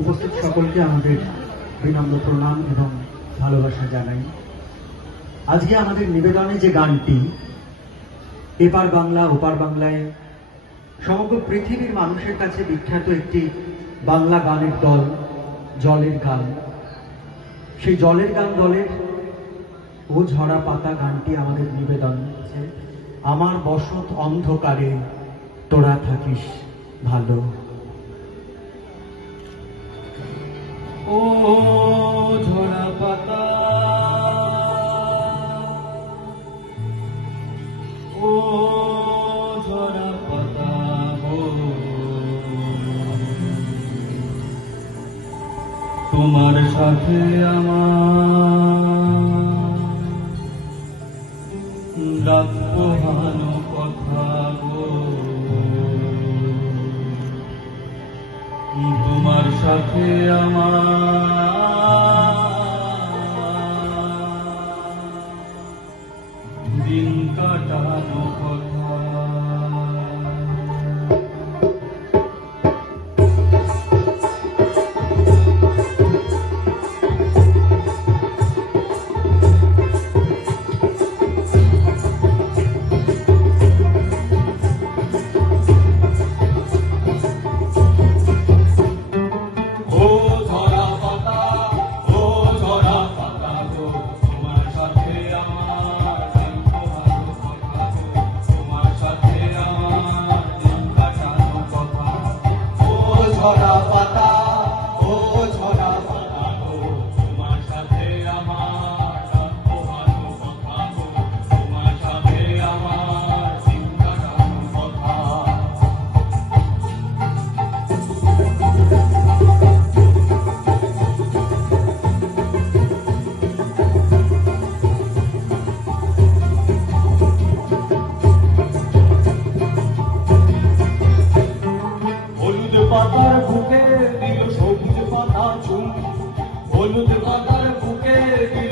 উপস্থিত সকলকে আমাদের বিনম্র প্রণাম এবং ভালোবাসা জানাই। আজকে আমাদের নিবেদনে যে গানটি, এপার বাংলা, ওপার বাংলায় সমগ্র পৃথিবীর মানুষের কাছে বিখ্যাত একটি বাংলা গানের দল, জলের গান। সেই জলের গান দলের ও ঝরা পাতা গানটি আমাদের নিবেদন আমার বসত অন্ধকারে তোরা থাকিস ভালো। ও ঝরা ও ঝরা পাতা তোমার সাথে আমার রাত তোমার সাথে আমার के